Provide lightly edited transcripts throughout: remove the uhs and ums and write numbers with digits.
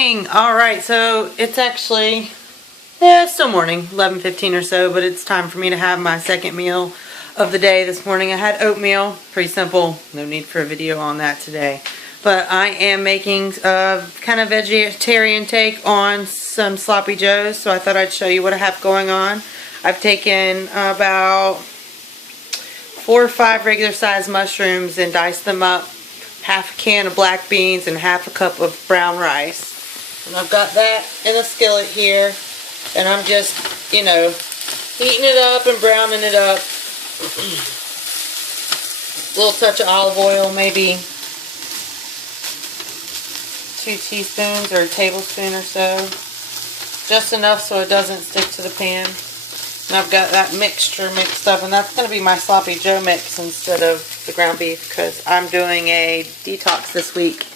morning! Alright, so it's actually, it's still morning, 11:15 or so, but it's time for me to have my second meal of the day this morning. I had oatmeal, pretty simple, no need for a video on that today. But I am making a kind of vegetarian take on some Sloppy Joes, so I thought I'd show you what I have going on. I've taken about 4 or 5 regular sized mushrooms and diced them up, half a can of black beans and half a cup of brown rice. And I've got that in a skillet here, and I'm just, you know, heating it up and browning it up. A little touch of olive oil, maybe 2 teaspoons or a tablespoon or so. Just enough so it doesn't stick to the pan. And I've got that mixture mixed up, and that's going to be my Sloppy Joe mix instead of the ground beef because I'm doing a detox this week.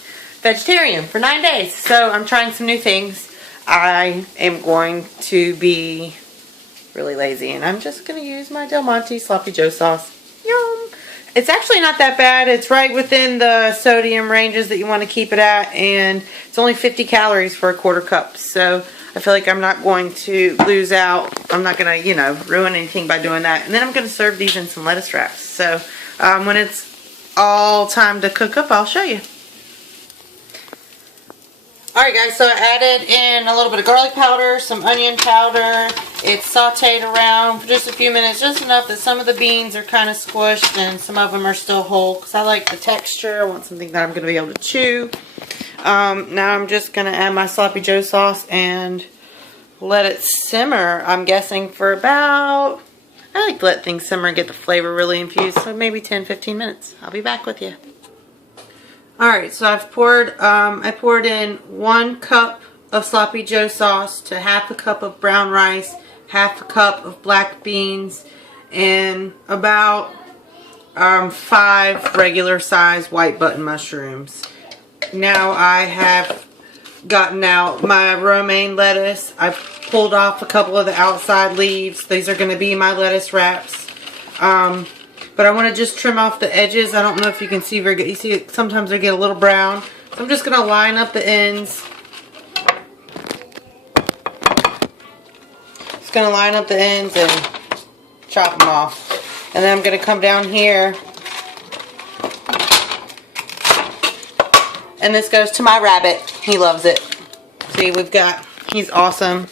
Vegetarian for 9 days. So I'm trying some new things. I am going to be really lazy, and I'm just going to use my Del Monte Sloppy Joe sauce. Yum! It's actually not that bad. It's right within the sodium ranges that you want to keep it at, and it's only 50 calories for a quarter cup. So I feel like I'm not going to lose out. I'm not going to, you know, ruin anything by doing that. And then I'm going to serve these in some lettuce wraps. So when it's all time to cook up, I'll show you. Alright guys, so I added in a little bit of garlic powder, some onion powder. It's sauteed around for just a few minutes, just enough that some of the beans are kind of squished and some of them are still whole because I like the texture. I want something that I'm going to be able to chew. Now I'm just going to add my Sloppy Joe sauce and let it simmer, I'm guessing for about, I like to let things simmer and get the flavor really infused, so maybe 10-15 minutes. I'll be back with you. Alright, so I poured in 1 cup of Sloppy Joe sauce to half a cup of brown rice, half a cup of black beans, and about 5 regular size white button mushrooms. Now I have gotten out my romaine lettuce. I've pulled off a couple of the outside leaves. These are going to be my lettuce wraps. But I want to just trim off the edges. I don't know if you can see very good. You see, sometimes they get a little brown. So I'm just going to line up the ends. Just going to line up the ends and chop them off. And then I'm going to come down here. And this goes to my rabbit. He loves it. See, he's awesome.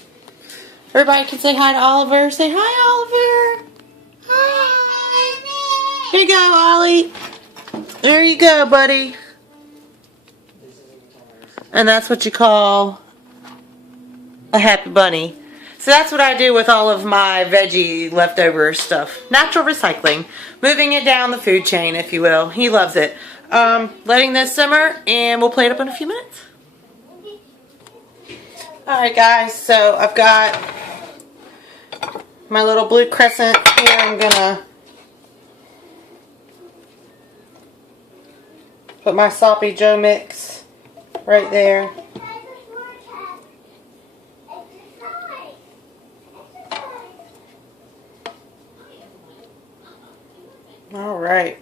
Everybody can say hi to Oliver. Say hi, Oliver. Hi. Here you go, Ollie. There you go, buddy. And that's what you call a happy bunny. So that's what I do with all of my veggie leftover stuff. Natural recycling. Moving it down the food chain, if you will. He loves it. Letting this simmer, and we'll plate it up in a few minutes. Alright guys, so I've got my little blue crescent here. I'm gonna put my Sloppy Joe mix right there. Alright.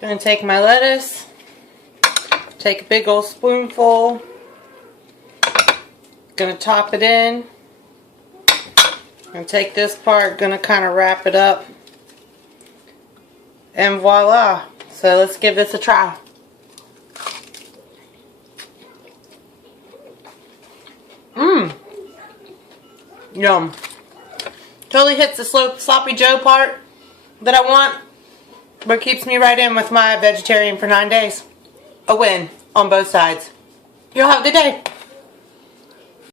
Gonna take my lettuce, take a big old spoonful, gonna top it in, and take this part, gonna kind of wrap it up, and voila. So let's give this a try. Yum. Totally hits the Sloppy Joe part that I want, but keeps me right in with my vegetarian for 9 days. A win on both sides. Y'all have a good day.